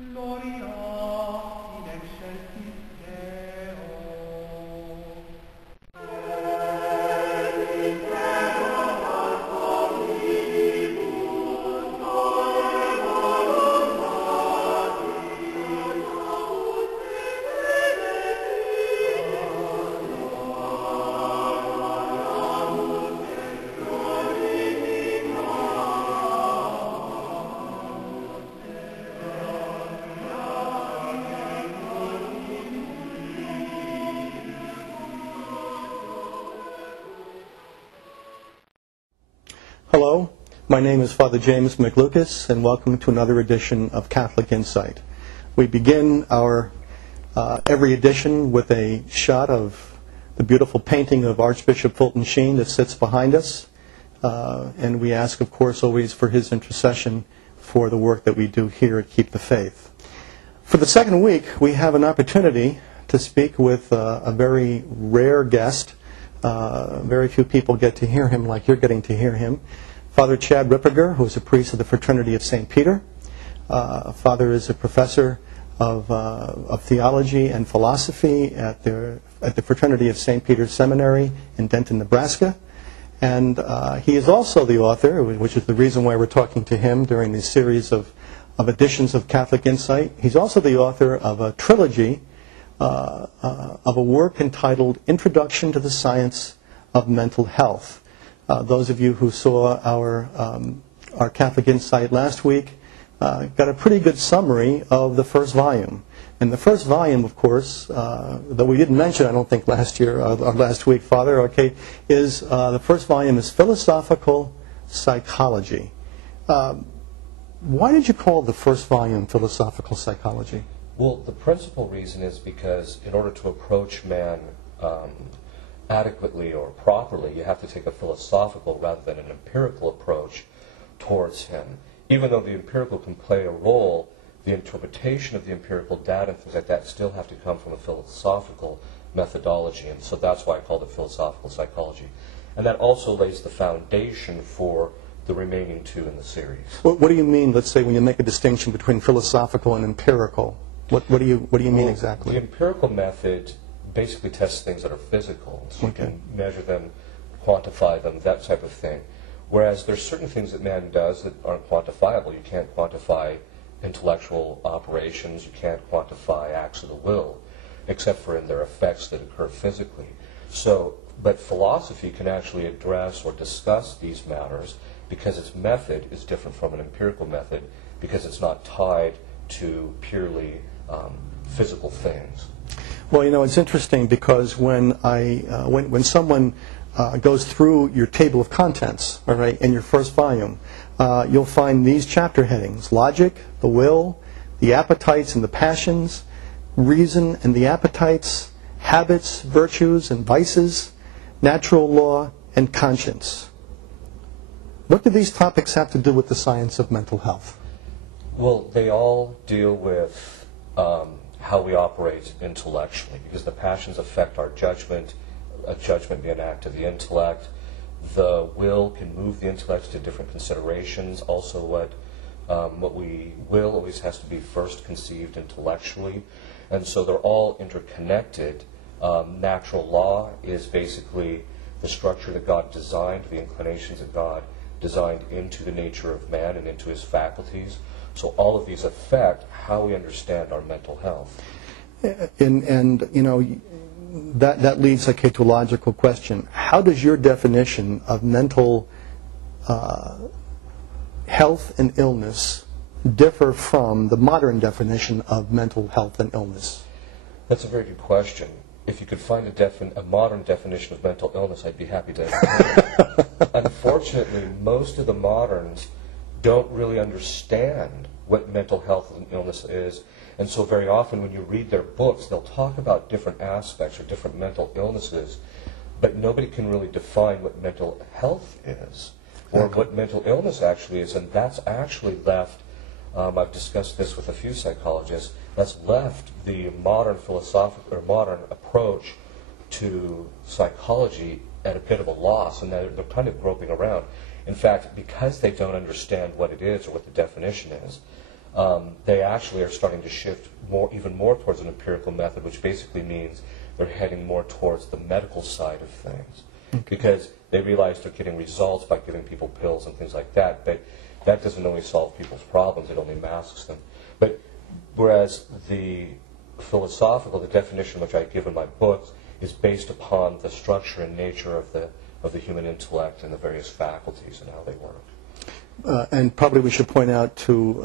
Gloria in excelsis Deo. Hello, my name is Father James McLucas, and welcome to another edition of Catholic Insight. We begin our every edition with a shot of the beautiful painting of Archbishop Fulton Sheen that sits behind us, and we ask, of course, always for his intercession for the work that we do here at Keep the Faith. For the second week, we have an opportunity to speak with a very rare guest. Very few people get to hear him like you're getting to hear him. Father Chad Ripperger, who is a priest of the Fraternity of St. Peter. Father is a professor of theology and philosophy at the Fraternity of St. Peter's Seminary in Denton, Nebraska. And he is also the author, which is the reason why we're talking to him during this series of editions of Catholic Insight. He's also the author of a trilogy of a work entitled Introduction to the Science of Mental Health. Those of you who saw our Catholic Insight last week got a pretty good summary of the first volume. And the first volume, of course, that we didn't mention, I don't think, last week, Father, okay, is the first volume is Philosophical Psychology. Why did you call the first volume Philosophical Psychology? Well, the principal reason is because in order to approach man adequately or properly, you have to take a philosophical rather than an empirical approach towards him. Even though the empirical can play a role, the interpretation of the empirical data and things like that still have to come from a philosophical methodology, and so that's why I called it philosophical psychology. And that also lays the foundation for the remaining two in the series. What do you mean, let's say, when you make a distinction between philosophical and empirical? What do you mean exactly? The empirical method basically tests things that are physical, so you can measure them, quantify them, that type of thing. Whereas there's certain things that man does that aren't quantifiable. You can't quantify intellectual operations, you can't quantify acts of the will, except for in their effects that occur physically. But philosophy can actually address or discuss these matters because its method is different from an empirical method, because it's not tied to purely physical things. Well, you know, it's interesting because when someone goes through your table of contents, all right, in your first volume, you'll find these chapter headings: logic, the will, the appetites and the passions, reason and the appetites, habits, virtues and vices, natural law, and conscience. What do these topics have to do with the science of mental health? Well, they all deal with how we operate intellectually, because the passions affect our judgment, a judgment being an act of the intellect. The will can move the intellect to different considerations. Also, what we will always has to be first conceived intellectually, and so they're all interconnected. Natural law is basically the structure that God designed, the inclinations that God designed into the nature of man and into his faculties. So all of these affect how we understand our mental health. And you know, that leads, okay, to a logical question. How does your definition of mental health and illness differ from the modern definition of mental health and illness? That's a very good question. If you could find a modern definition of mental illness, I'd be happy to entertain it. Unfortunately, most of the moderns don't really understand what mental health and illness is, and so very often when you read their books, they'll talk about different aspects or different mental illnesses, but nobody can really define what mental health is or what mental illness actually is, and that's actually left, I've discussed this with a few psychologists, that's left the modern philosophical or modern approach to psychology at a bit of a loss, and they're kind of groping around. In fact, because they don't understand what it is or what the definition is, they actually are starting to shift even more towards an empirical method, which basically means they're heading more towards the medical side of things. Okay. Because they realize they're getting results by giving people pills and things like that, but that doesn't only solve people's problems, it only masks them. But whereas the philosophical, the definition which I give in my books, is based upon the structure and nature of the human intellect and the various faculties and how they work. And probably we should point out to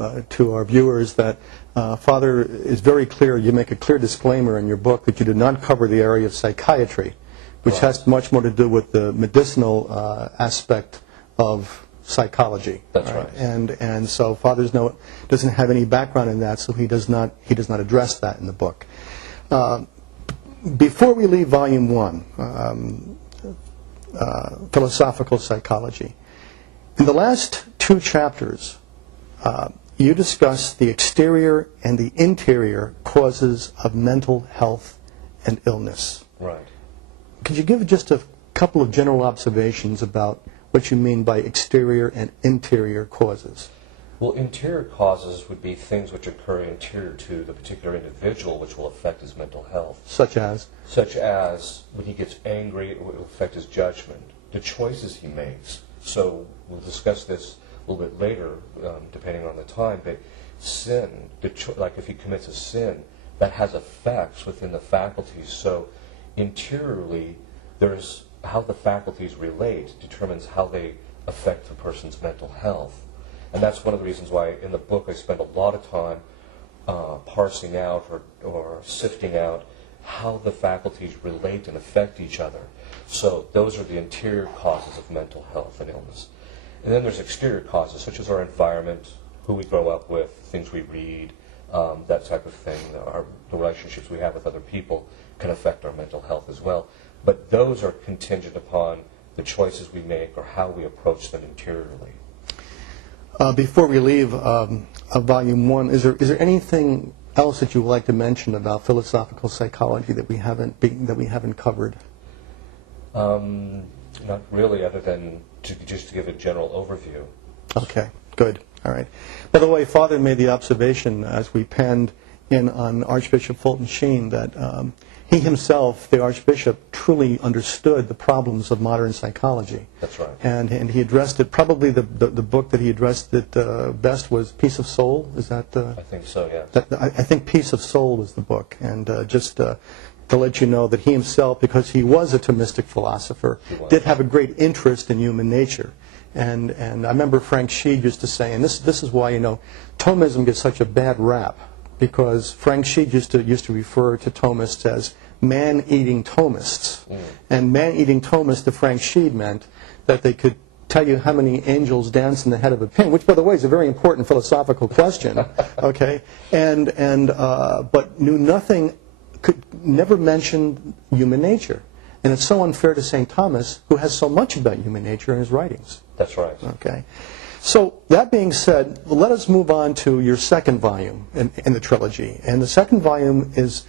our viewers that Father is very clear. You make a clear disclaimer in your book that you do not cover the area of psychiatry, which has much more to do with the medicinal aspect of psychology. That's right. And so Father doesn't have any background in that, so he does not address that in the book. Before we leave Volume 1, Philosophical Psychology, in the last 2 chapters, you discuss the exterior and the interior causes of mental health and illness. Right. Could you give just a couple of general observations about what you mean by exterior and interior causes? Well, interior causes would be things which occur interior to the particular individual, which will affect his mental health. Such as? Such as when he gets angry, it will affect his judgment, the choices he makes. So we'll discuss this a little bit later, depending on the time, but sin, like if he commits a sin, that has effects within the faculties. So interiorly, there's how the faculties relate determines how they affect the person's mental health. And that's one of the reasons why in the book I spend a lot of time parsing out or sifting out how the faculties relate and affect each other. So those are the interior causes of mental health and illness. And then there's exterior causes, such as our environment, who we grow up with, things we read, that type of thing. The relationships we have with other people can affect our mental health as well. But those are contingent upon the choices we make or how we approach them interiorly. Before we leave Volume 1, is there anything else that you would like to mention about philosophical psychology that we haven't covered? Not really, other than just to give a general overview. Okay, good. All right. By the way, Father made the observation as we penned in on Archbishop Fulton Sheen that he himself, the Archbishop, truly understood the problems of modern psychology. That's right. And he addressed it. Probably the book that he addressed it best was Peace of Soul. Is that? I think so. Yeah. I think Peace of Soul was the book. And just to let you know that he himself, because he was a Thomistic philosopher, did have a great interest in human nature. And I remember Frank Sheed used to say, and this is why Thomism gets such a bad rap, because Frank Sheed used to refer to Thomists as man-eating Thomists. And man-eating Thomists to Frank Sheed meant that they could tell you how many angels dance in the head of a pin, which, by the way, is a very important philosophical question. Okay, but knew nothing, could never mention human nature. And it's so unfair to St. Thomas, who has so much about human nature in his writings. That's right. Okay. So that being said, let us move on to your second volume in the trilogy. And the second volume is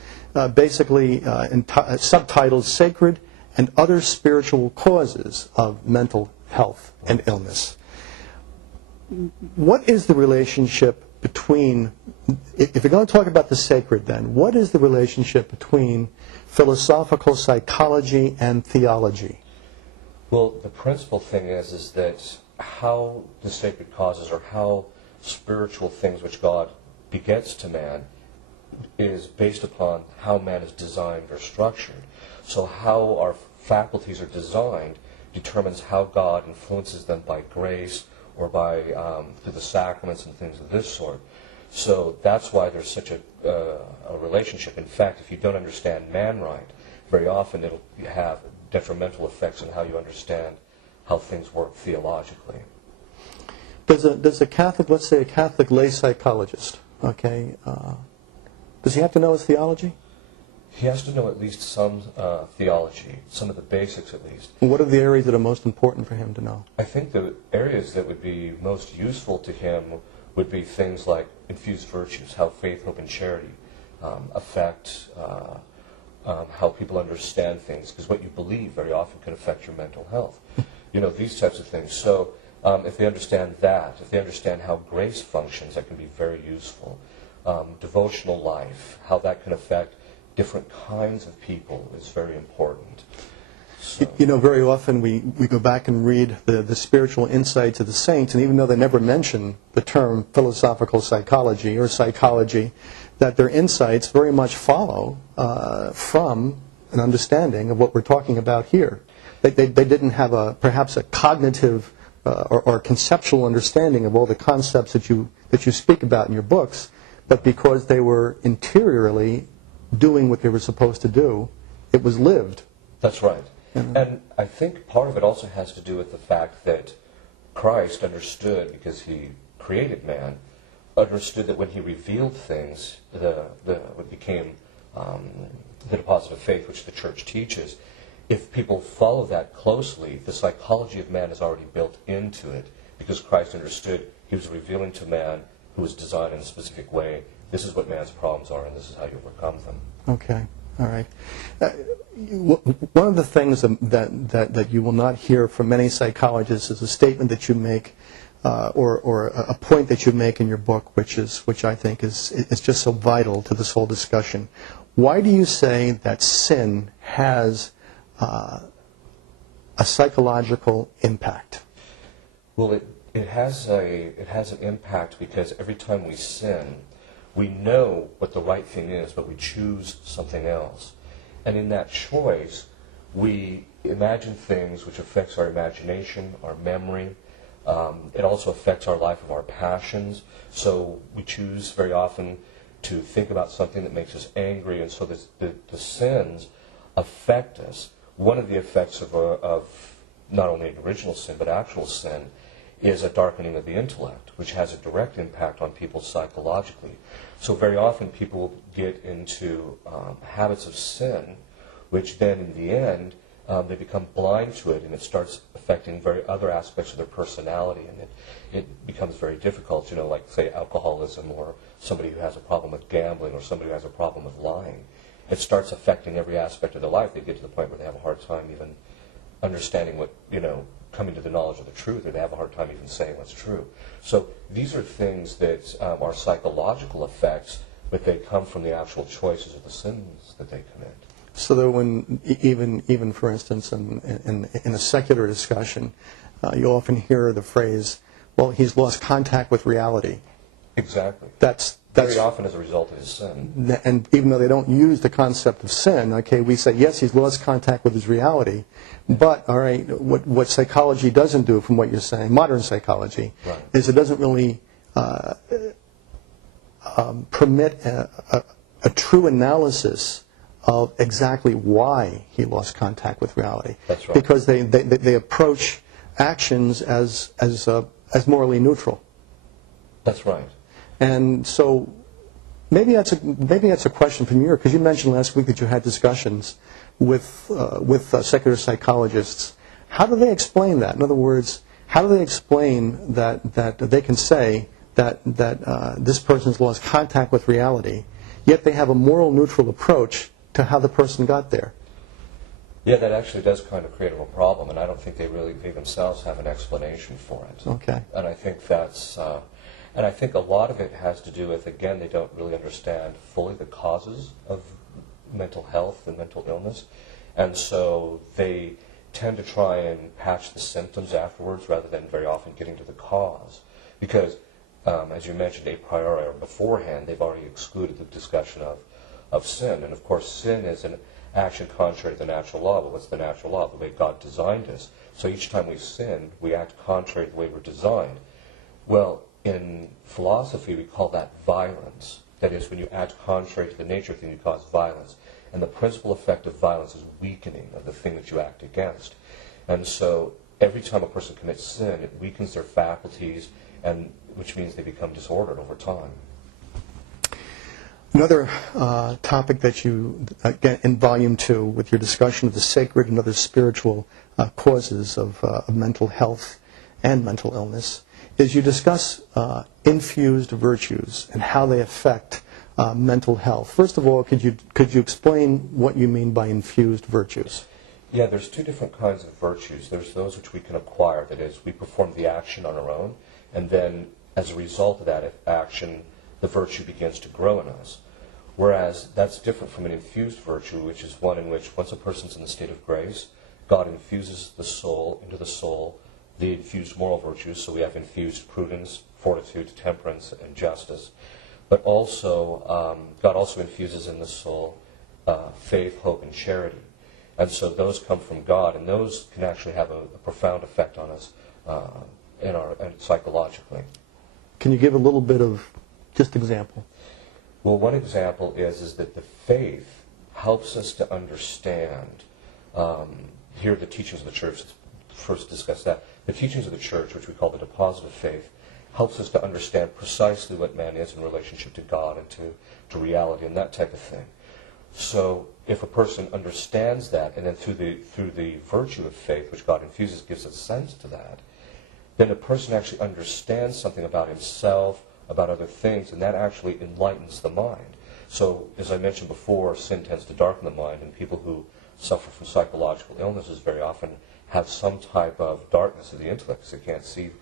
basically subtitled Sacred and Other Spiritual Causes of Mental Health and Illness. What is the relationship between, if you're going to talk about the sacred then, what is the relationship between philosophical psychology and theology? Well, the principal thing is that how the sacred causes or how spiritual things which God begets to man is based upon how man is designed or structured. So how our faculties are designed determines how God influences them by grace or by through the sacraments and things of this sort. So that's why there's such a relationship. In fact, if you don't understand man right, very often it'll have detrimental effects on how you understand how things work theologically. Does a Catholic, let's say a Catholic lay psychologist, okay, does he have to know his theology? He has to know at least some theology, some of the basics at least. What are the areas that are most important for him to know? I think the areas that would be most useful to him would be things like infused virtues, how faith, hope, and charity affect how people understand things, because what you believe very often can affect your mental health. These types of things. So If they understand that, if they understand how grace functions, that can be very useful. Devotional life, how that can affect different kinds of people is very important. So. You know, very often we go back and read the spiritual insights of the saints, and even though they never mention the term philosophical psychology or psychology, that their insights very much follow from an understanding of what we're talking about here. They didn't have perhaps a cognitive or conceptual understanding of all the concepts that you speak about in your books, but because they were interiorly doing what they were supposed to do, it was lived. That's right. And I think part of it also has to do with the fact that Christ understood, because he created man, understood that when he revealed things, what became the deposit of faith, which the church teaches, if people follow that closely, the psychology of man is already built into it, because Christ understood he was revealing to man, who was designed in a specific way, this is what man's problems are, and this is how you overcome them. Okay. All right. One of the things that you will not hear from many psychologists is a statement that you make, or a point that you make in your book, which I think is just so vital to this whole discussion. Why do you say that sin has a psychological impact? Well, it has an impact because every time we sin, we know what the right thing is, but we choose something else. And in that choice, we imagine things which affects our imagination, our memory. It also affects our life of our passions. So we choose very often to think about something that makes us angry, and so the sins affect us. One of the effects of not only an original sin, but actual sin, is a darkening of the intellect, which has a direct impact on people psychologically. So very often people get into habits of sin, which then in the end they become blind to it, and it starts affecting other aspects of their personality, and it becomes very difficult, like say alcoholism, or somebody who has a problem with gambling, or somebody who has a problem with lying. It starts affecting every aspect of their life. They get to the point where they have a hard time even understanding what, coming to the knowledge of the truth, or they have a hard time even saying what's true. So these are things that are psychological effects, but they come from the actual choices of the sins that they commit. So that when, even for instance, in a secular discussion, you often hear the phrase, well, he's lost contact with reality. Exactly. That's very often as a result of his sin. And even though they don't use the concept of sin, okay, we say, yes, he's lost contact with his reality. But, all right, what psychology doesn't do, from what you're saying, modern psychology, right, is it doesn't really permit a true analysis of exactly why he lost contact with reality. That's right. Because they approach actions as morally neutral. That's right. And so maybe that's a question from you, because you mentioned last week that you had discussions with secular psychologists. How do they explain that? In other words, how do they explain that they can say that this person's lost contact with reality, yet they have a moral neutral approach to how the person got there? Yeah, that actually does kind of create a real problem, and I don't think they themselves have an explanation for it. Okay. And I think that's, and I think a lot of it has to do with, again, they don't really understand fully the causes of mental health and mental illness, and so they tend to try and patch the symptoms afterwards rather than very often getting to the cause. Because, as you mentioned, a priori or beforehand, they've already excluded the discussion of sin. And of course, sin is an action contrary to the natural law. But what's the natural law? The way God designed us. So each time we sin, we act contrary to the way we're designed. Well, in philosophy, we call that violence. That is, when you act contrary to the nature of the thing, you cause violence. And the principal effect of violence is weakening of the thing that you act against. And so every time a person commits sin, it weakens their faculties, and which means they become disordered over time. Another topic that you, again, in Volume 2, with your discussion of the sacred and other spiritual causes of mental health and mental illness, is you discuss infused virtues and how they affect mental health. First of all, could you explain what you mean by infused virtues? Yeah, there's two different kinds of virtues. There's those which we can acquire, that is, we perform the action on our own, and then as a result of that action, the virtue begins to grow in us. Whereas that's different from an infused virtue, which is one in which once a person's in the state of grace, God infuses into the soul the infused moral virtues. So we have infused prudence, fortitude, temperance, and justice. But also, God also infuses in the soul faith, hope, and charity. And so those come from God, and those can actually have a profound effect on us psychologically. Can you give a little bit of just example? Well, one example is that the faith helps us to understand, here are the teachings of the church. Let's first discuss that. The teachings of the church, which we call the deposit of faith, helps us to understand precisely what man is in relationship to God and to reality and that type of thing. So if a person understands that, and then through the virtue of faith, which God infuses, gives a sense to that, then a person actually understands something about himself, about other things, and that actually enlightens the mind. So, as I mentioned before, sin tends to darken the mind, and people who suffer from psychological illnesses very often have some type of darkness of the intellect, because they can't see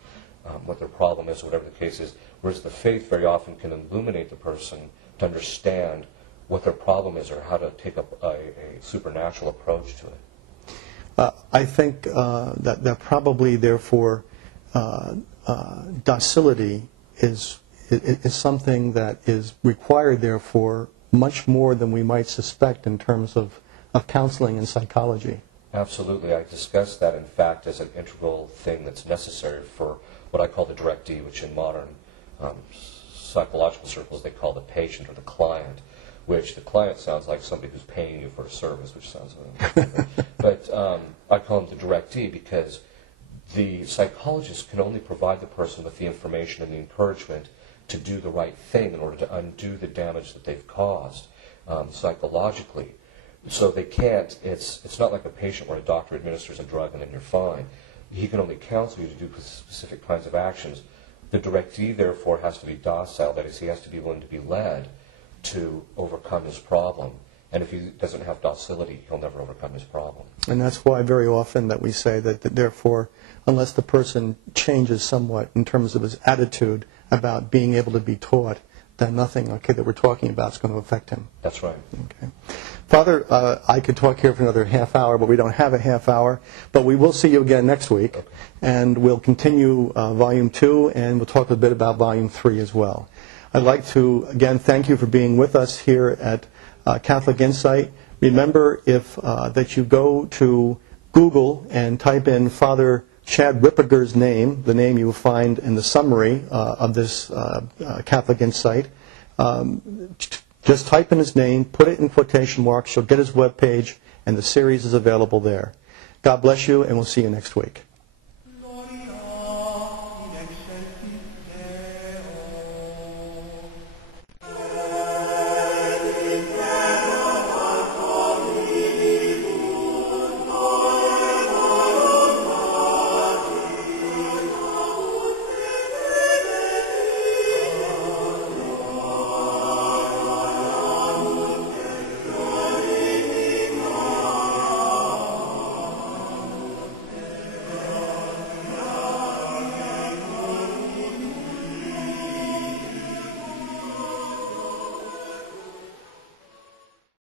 what their problem is, or whatever the case is, whereas the faith very often can illuminate the person to understand what their problem is or how to take up a supernatural approach to it. I think that probably, therefore, docility is something that is required, therefore, much more than we might suspect in terms of counseling and psychology. Absolutely. I discuss that, in fact, as an integral thing that's necessary for what I call the direct D, which in modern psychological circles they call the patient or the client, which the client sounds like somebody who's paying you for a service, which sounds but I call them the direct D because the psychologist can only provide the person with the information and the encouragement to do the right thing in order to undo the damage that they've caused psychologically. So they can't, it's not like a patient where a doctor administers a drug and then you're fine. He can only counsel you to do specific kinds of actions. The directee, therefore, has to be docile. That is, he has to be willing to be led to overcome his problem. And if he doesn't have docility, he'll never overcome his problem. And that's why very often that we say that therefore, unless the person changes somewhat in terms of his attitude about being able to be taught, then nothing, that we're talking about is going to affect him. That's right. Okay. Father, I could talk here for another half hour, but we don't have a half hour. But we will see you again next week, okay. And we'll continue Volume 2, and we'll talk a bit about Volume 3 as well. I'd like to, again, thank you for being with us here at Catholic Insight. Remember that you go to Google and type in Father Chad Ripperger's name, the name you will find in the summary of this Catholic Insight. Just type in his name, put it in quotation marks, you'll get his webpage, and the series is available there. God bless you, and we'll see you next week.